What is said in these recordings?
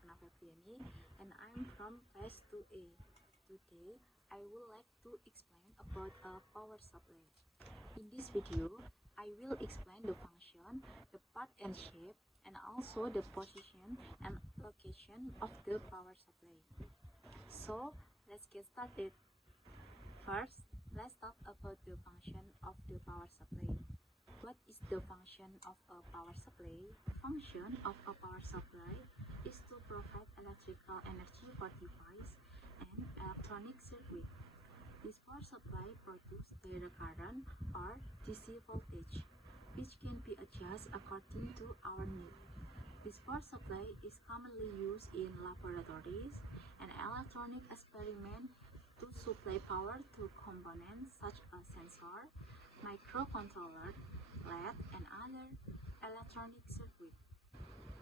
Ratna Febriani, and I'm from class 2A. Today, I would like to explain about a power supply. In this video, I will explain the function, the part and shape, and also the position and location of the power supply. So, let's get started. First, let's talk about the function of the power supply. What is the function of a power supply? The function of a power supply is to provide electrical energy for device and electronic circuit. This power supply produces direct current or DC voltage, which can be adjusted according to our need. This power supply is commonly used in laboratories and electronic experiments to supply power to components such as sensor, microcontroller, LED, and other electronic circuit.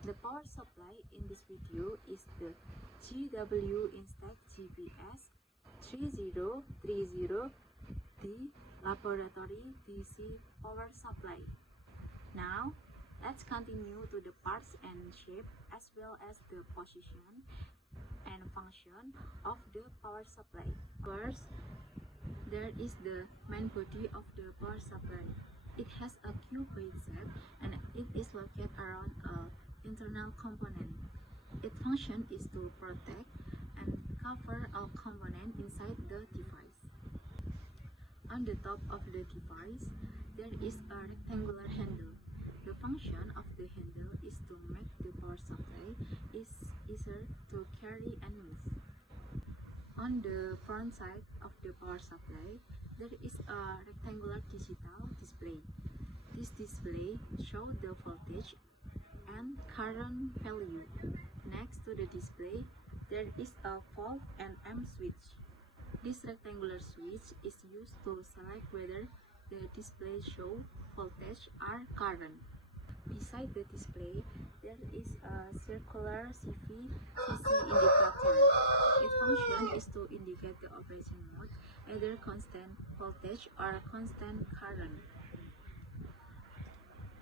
The power supply in this video is the GW Instax GPS 3030D Laboratory DC Power Supply. Now, let's continue to the parts and shape as well as the position and function of the power supply. First, there is the main body of the power supply. It has a cuboid shape and it is located around an internal component. Its function is to protect and cover all components inside the device. On the top of the device, there is a rectangular handle. The function of the handle is to make the power supply easier to carry and move. On the front side of the power supply, there is a rectangular digital display. This display shows the voltage and current value. Next to the display, there is a volt and amp switch. This rectangular switch is used to select whether the display shows voltage or current. Beside the display, there is a circular CC indicator. Its function is to indicate the operating mode, either constant voltage or constant current.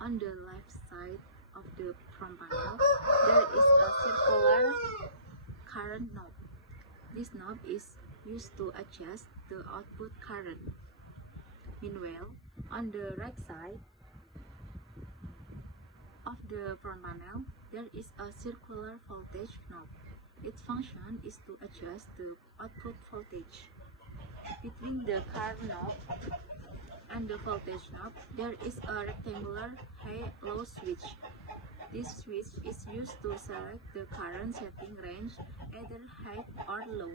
On the left side of the front panel, there is a circular current knob. This knob is used to adjust the output current. Meanwhile, on the right side of the front panel, there is a circular voltage knob. Its function is to adjust the output voltage. Between the current knob and the voltage knob, there is a rectangular high-low switch. This switch is used to select the current setting range, either high or low.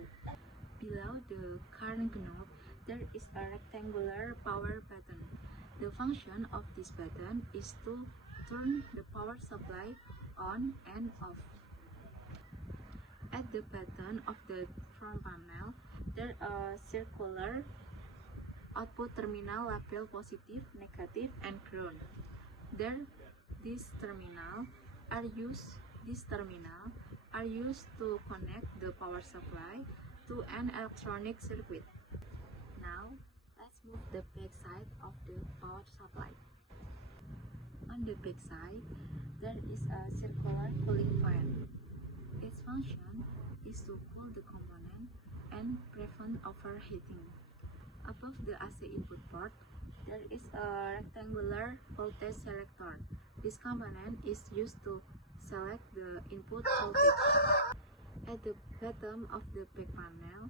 Below the current knob, there is a rectangular power button. The function of this button is to turn the power supply on and off. At the bottom of the front panel, there are circular output terminal labeled positive, negative, and ground. These terminals are used to connect the power supply to an electronic circuit. Now, let's move the back side of the power supply. On the back side, there is a circular cooling fan. Its function is to cool the component and prevent overheating. Above the AC input port, there is a rectangular voltage selector. This component is used to select the input voltage. At the bottom of the back panel,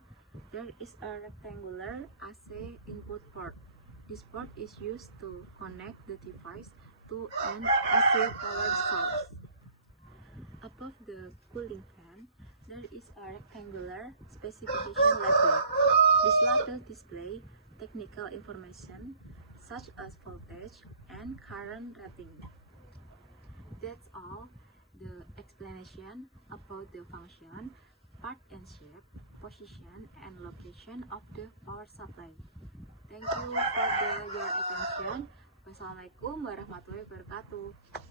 there is a rectangular AC input port. This port is used to connect the device to an AC power source. Above the cooling fan, there is a rectangular specification label. This label displays technical information such as voltage and current rating. That's all the explanation about the function, part and shape, position, and location of the power supply. Thank you for your attention. Wassalamualaikum warahmatullahi wabarakatuh.